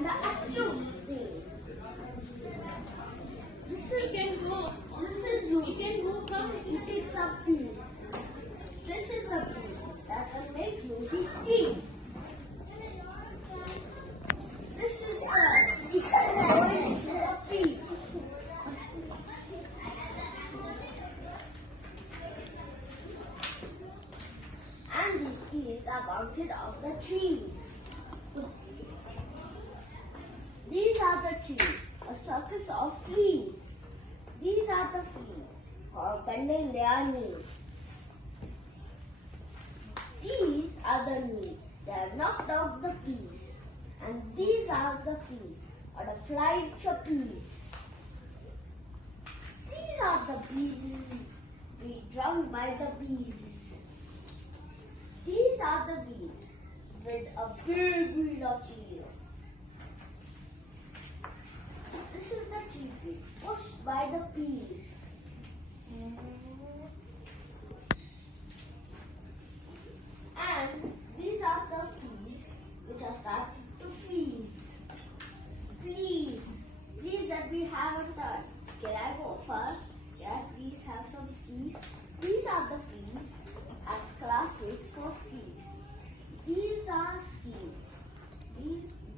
and the actual space. This is Zoom. It is a piece. This is the piece that will make you the steams. This is us. It is going to a piece. And these peas are bouncing off the trees. These are the trees, a circus of fleas. These are the fleas who are bending their knees. These are the knees. They have knocked out the peas. And these are the peas, or the flying trapeze. These are the bees, being drummed by the bees. These are the bees with a big wheel of cheese. This is the tree pushed by the peas. And these are the peas which are starting to freeze. Please let me have a turn. Can I go first? Can I please have some skis? These are the peas as class waits for skis. These are skis.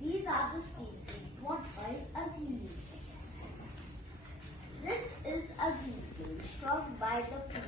These are the skis bought by Aziz. This is Aziz being struck by the pea.